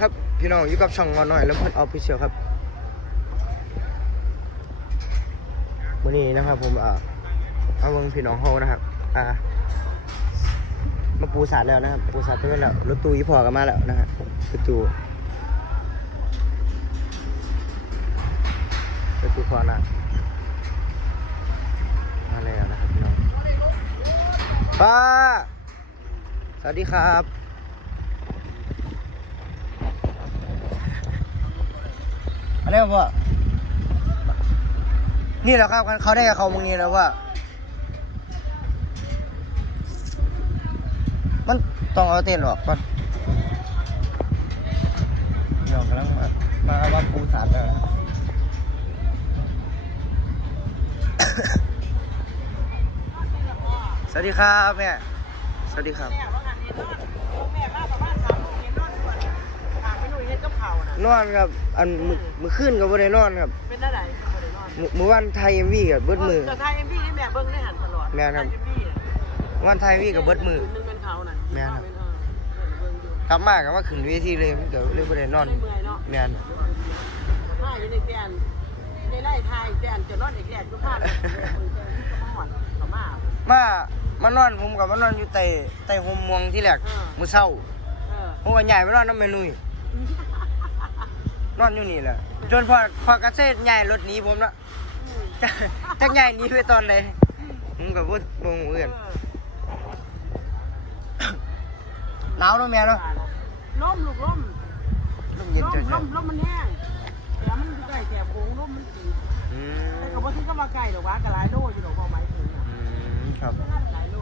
ครับพี่น้องอยู่กับช่องงอน้อยแล้วเพื่อนออฟฟิเชียลครับวันนี้นะครับ ผมอ่าเอาเมืองพี่น้องเฮานะครับ อ่า มาปูสาดแล้วนะครับปูสาดไปแล้วรถตู้ยี่พอกันมาแล้วนะฮะรถตู้รถตู้พอนะมาแล้วนะครับพี่น้องป้าสวัสดีครับ อะไรวะพ่อนี่แหละครับเขาได้กับเขามึงนี่แล้วว่า มันต้องเอาเต้นออกก่อนเดี๋ยวกำลังมา มาว่าปูสาดแล้วสวัสดีครับแม่ สวัสดีครับ น่ะนอนครับ อันมือมือขึ้นกับบ่ได้นอนครับเป็นอะไรก็บ่ได้นอนมื้อมือวันไทยเอ็มวีกับเบิดมือ แต่ไทยเอ็มพีที่แม่เบิ่งได้หันตลอดแม่ครับ ไทย MV น่ะวันไทยเอ็มวีกับเบิดมือ คืนนึงเป็นเขาน่ะแม่ครับเป็นเออเบิ่งอยู่กลับมากับว่าขึ้นเวทีเลยมันก็เลยบ่ได้นอนไม่เมื่อยเนาะ แม่นมาอยู่ในแกนในไร่ไทยแกนจะนอนอีกแกนทุกข้างเลยมือแกนที่ก็มาหอดเขามามามานอนผมกับมานอนอยู่ใต้ใต้ห่มม่วงที่แรกอ่ามื้อเช้าเออผมก็ย้ายไปนอนน้ำแม่นุ่ย นอนอยู่นี่แหละจนพอพอกระเซ็นย้ายรถหนีผมละจะจะย้ายหนีไปตอนไหนผมก็บ่บ่ฮู้เอเอื้อนอหนาวเนาะแม่เนาะล่มลูกล่มลมเย็นล่มจ้ล่ะมล่มมันแห้งแล้วมันอยู่ใกล้แถบโค้งล่มมันตีๆอืแต่มก็บ่ถึงก็มาไกลดอกว่าก็หลายโลอยู่ดอกบ่หมายถึงน่ะอืมครับหลายโล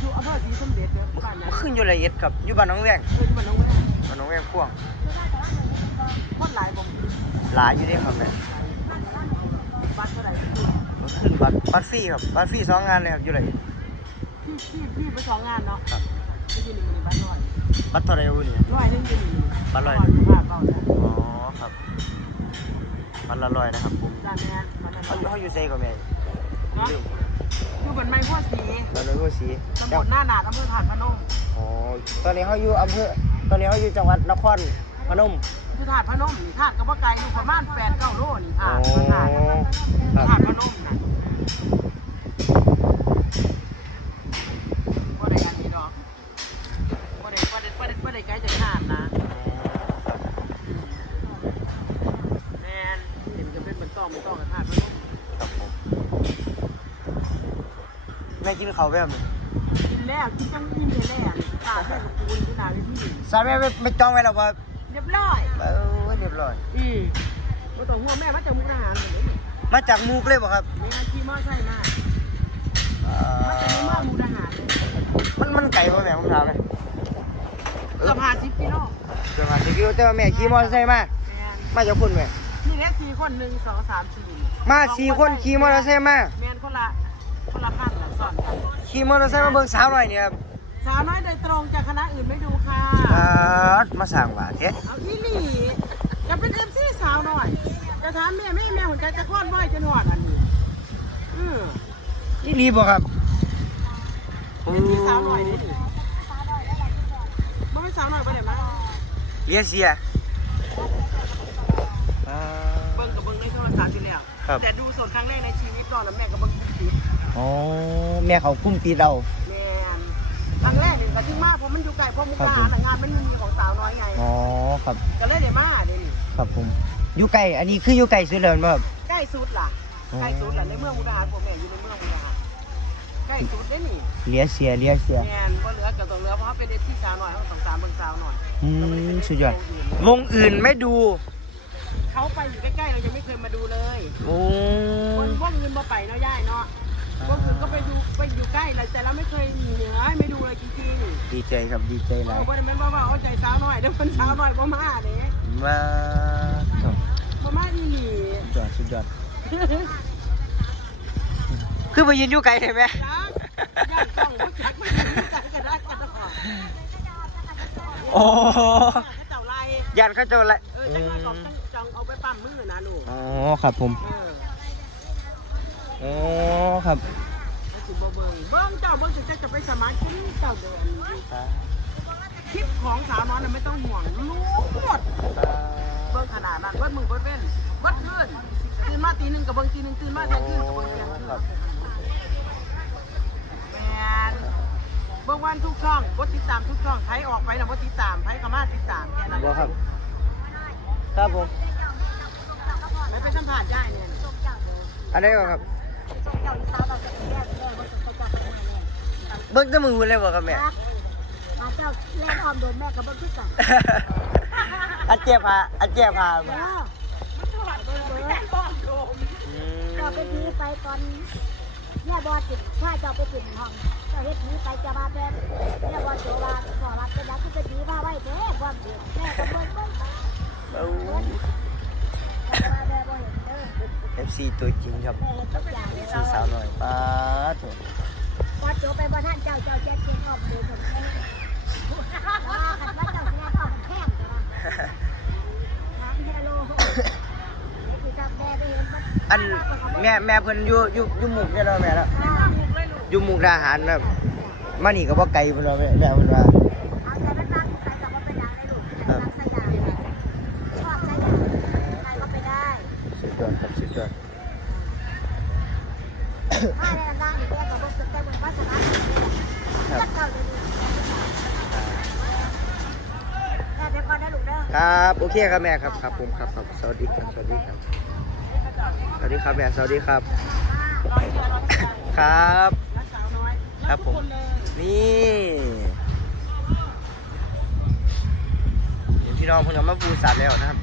อยู่อำเภอศรีสมเด็จเด้อบ้านนั้นบ่ขึ้นอยู่ละเอียดครับอยู่บ้านหน้องแวงเพิ่นบ้านน้องแม่บ้านหน้องแวงพ่วงคนหลายบ่หลายอยู่เด้ครับแม่บ้านเท่าไหร่บ่ขึ้นบัตรบัตรฟรีครับบัตรฟรีสองงานเลยครับอยู่ละเอียดพี่พี่พี่ไปสองงานเนาะครับไปอยู่นี่บ้านน้อยบัตรเท่าไหร่อยู่นี่ร้อยหนึงอยู่นี่บ้านร้อยภาพเก่าแล้วอ๋อครับบัตรละร้อยนะครับผมจ้าแม่บ้านนั้นเขาอยู่เขาอยู่ไสก็แม่ลืมอยู่บ้านไม้พ่อสีบ้านน้อยหัวสีตำบลหน้าหนาดอำเภอถาดพนมอ๋อตอนนี้เขาอยู่อำเภอ ตอนนี้เขาอยู่จังหวัดนครพนมอยู่ถาดพนมนี่ถาดก็บ่ไกลอยู่ประมาณ8 9โลนี่อ๋อถาดถาดครับถาดพนมน่ะบ่ได้กันนี่ดอกบ่ได้บ่ได้บ่ได้บ่ได้ไกลจากถาดนะแมนเห็นก็เป็นเหมือนต้องไม่ต้องกับถาดพนมครับผมแม่กินข้าวแบบนี้กิน แล้วกินจังอิ่มเลยแหละตาแม่กับปูนที่นาเลยพี่สามแม่ไม่ไม่จองไว้แล้วว่าเรียบร้อย เออเรียบร้อย อือบ่ต้องห่วงแม่มาจากมุกดาหารเหมือนเดิมมาจากมุกเลยบ่ครับแม่งานขี่มอไซค์มาเอ่มาจากในเมืองมุกดาหารเลยมันมันไก่ป่ะแม่ผมถามเลยเกือบ50กิโลเกือบห้าสิบกิโลแต่ว่าแม่ขี่มอเตอร์ไซค์มาแม่นมาจากคุณแม่นี่แหละสี่คนหนึ่งสองสามสี่มาสี่คนขี่มอเตอร์ไซค์มาแมนคนละคนละพัน ละสอนกันขี่มอเตอร์ไซค์มาเบิ่งสาวหน่อยเนี่ยครับสาวน้อยโดยตรงจากคณะอื่นไม่ดูค่ะ อ่ามาสั่งว่าเทะเอาที่นี่จะเป็นเอ็มซีสาวหน่อย จะถามแม่แม่แม่หัวใจจะคลอดบ่อยจนหอดอันนี้อือนี่รีบ่ครับเอ็มซีสาวหน่อยนี่ดิบ่เป็นสาวหน่อยไปไหนมาเลียเสียอ่าเบิ่งกับเบิ่งในโทรศัพท์อยู่แล้วครับ แต่ดูสดครั้งแรกในชีวิตก่อนแล้วแม่ก็เบิ่งทุกคลิปอ๋อแม่เขาคุ้มตีเรา แม่นครั้งแรกนี่ก็ที่มาเพราะมันอยู่ไกลเพราะมุกดาหารงานมันมีของสาวน้อยไงอ๋อครับก็เลยได้มาเดี๋ยวนี้ครับผมอยู่ไกลอันนี้คืออยู่ไกลสุดแล้วแม่นบ่ครับใกล้สุดล่ะอ๋อ ใกล้สุดล่ะในเมืองมุกดาหารผมแม่อยู่ในเมืองมุกดาหารใกล้สุดได้นี่เลียเสียเลียเสียแม่นบ่เหลือก็ต้องเหลือเพราะเขาเป็นเด็กที่สาวน้อยเขาต้องตามเบิ่งสาวหน่อยอืเราไม่ได้มเป็นสุดยอดวงอื่นวงอื่นไม่ดู เขาไปอยู่ใกล้ๆเรายังไม่เคยมาดูเลยโอ้วงวงอื่นบ่ไปเนาะย่ายเนาะวงอื่นก็ไปดูไปอยู่ใกล้เราแต่เราไม่เคยหนีเหนือไม่ดูเลยจริงๆดีใจครับดีใจหโอ้ลายบ่ได้แม่นว่าว่าเอาใจสาวน้อยเด้อคนสาวน้อยบ่มาเด้มาครับบ่มาอีหลีสุดยอดสุดยอดคือไปยืนอยู่ไกลใช่ไหมจักย่านต้องบ่จักไม่ได้จักก็ได้ก็ได้โอ้เขาเจ้าไล่ยันเขาเจะอะไร ไปปั้มมือนะลูก อ๋อครับผม เอออ๋อครับเขาสิบ่เบิ่งเบิ่งเจ้าเบิ่งถึงจะจะไปสมัครกินเจ้าเดินอยู่คลิปของสาวน้อยน่ะไม่ต้องห่วงรู้หมด เบิ่งขนาดนั้นเบิ่งมือเบิ่งเว้นเบิ่งคืนตื่นมาตีหนึ่งกับเบิ่งตีหนึ่งตื่นมาเที่ยงคืนกับเบิ่งเที่ยงคืนครับแมนเบิ่งวันทุกช่องบ่ติดตามทุกช่องไผออกไปน่ะบ่ติดตามไผก็มาติดตามแค่นั้นบ่ครับ ครับผม ไม่ไปสัมภาษณ์ย่ายเนี่ยอันนี้ก็ครับเบิ้งแตะมือหุ่นเลยบ่ครับแม่มาเจ้าแล่นออมโดนแม่กับบ่คือกันอันเจ็บอะอันเจ็บอะเอออืมเจ้าไปทีไปตอนเนี่ยบอจิตถ้าเจ้าไปติดห้องเจ้าเฮ็ดทีไปจะมาแบบเนี่ยบอโจว่าขอว่าเป็นยักษ์คือไปทีพาไว้แท้ความเดียวแม่ก็เบิ่งเบิ่งไปเอ้าแต่ว่าแม่บ่เห็นเด้อ FC ตัวจริงครับแม่เห็นทุกอย่างเลยสีสาวหน่อยป้าดโถพอโจไปบ่ท่านเจ้าเจ้าเจ็ดเจ็ดออมโดนแม่ว่ากันว่าเจ้าสิได้ออมแข้งจ้ะถามเฮลโลเด็กที่ทำแม่ไปเห็นมันอันแม่แม่เพิ่นอยู่อยู่อยู่หมุกเนี่ยเนาะแม่เนาะมุกเลยลูกอยู่หมุกดาหารนะครับมานี่ก็บ่ไกลเพิ่นเนาะแม่แม่เพิ่นว่า เอาใจมันตั้งใครกับว่าไปได้ลูกใครรักสยามชอบสยามใครก็ไปได้ สุดยอดครับสุดยอด ถ้าได้ดังๆอีกแม่กับพวกสุดใจบุญวาสนาเนี่ยจักเก่าเลยดีแม่เดี๋ยวก่อนนะลูกเด้อ ครับโอเคครับแม่ครับครับผมครับครับสวัสดีครับสวัสดีครับ สวัสดีครับแม่สวัสดีครับ ครับ ครับผมนี่เห็นพี่น้องเพิ่นเอามาปูสัตว์แล้วนะครับ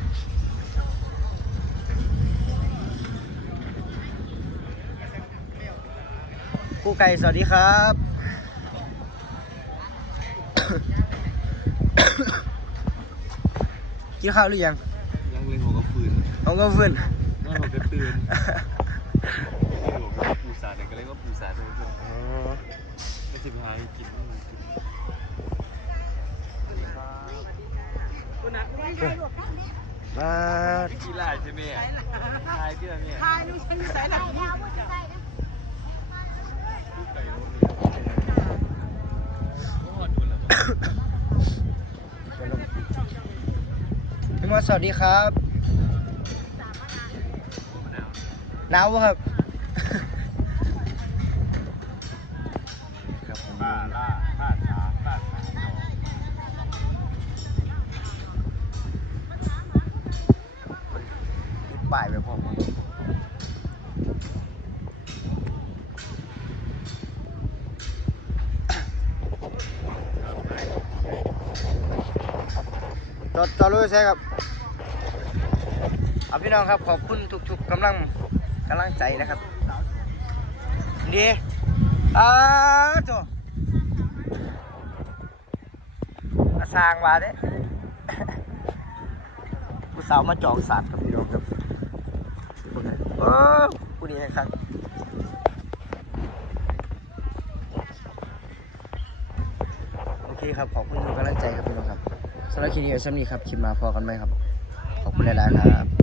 กู้ไก่สวัสดีครับ กินข้าวหรือยัง ยังเล็งหัวกระฟืนเอาก็ฟื้นยังหัวกระตือนหัวปูสาดเนี่ยก็เรียกว่าปูสาดเลยเพื่อนอ๋อก็จะไปหากินคุณนัทไม่ใช่ลูกมากีฬาใช่ไหมอะทายที่อะไรเนี่ยทายลูกฉันอยู่ไหนล่ะแล้วมุ้ง สวัสดีครับหนาวครับครับผมป้าล่าป้าช้าป้าช้าป้ายไปพร้อมจอดจอดรถใช่ครับ พี่น้องครับขอบคุณทุกๆกำลังกำลังใจนะครับดีอ้าจอาสร้างมาเด้ผู้สาวมาจองสัตว์ครับพี่น้องครับเออผู้นี้ครับโอเคครับขอบคุณทุกกำลังใจครับพี่น้องครับสำหรับคลิปนี้เอาซ้ำนี้ครับคลิปมาพอกันไหมครับขอบคุณหลายๆครับ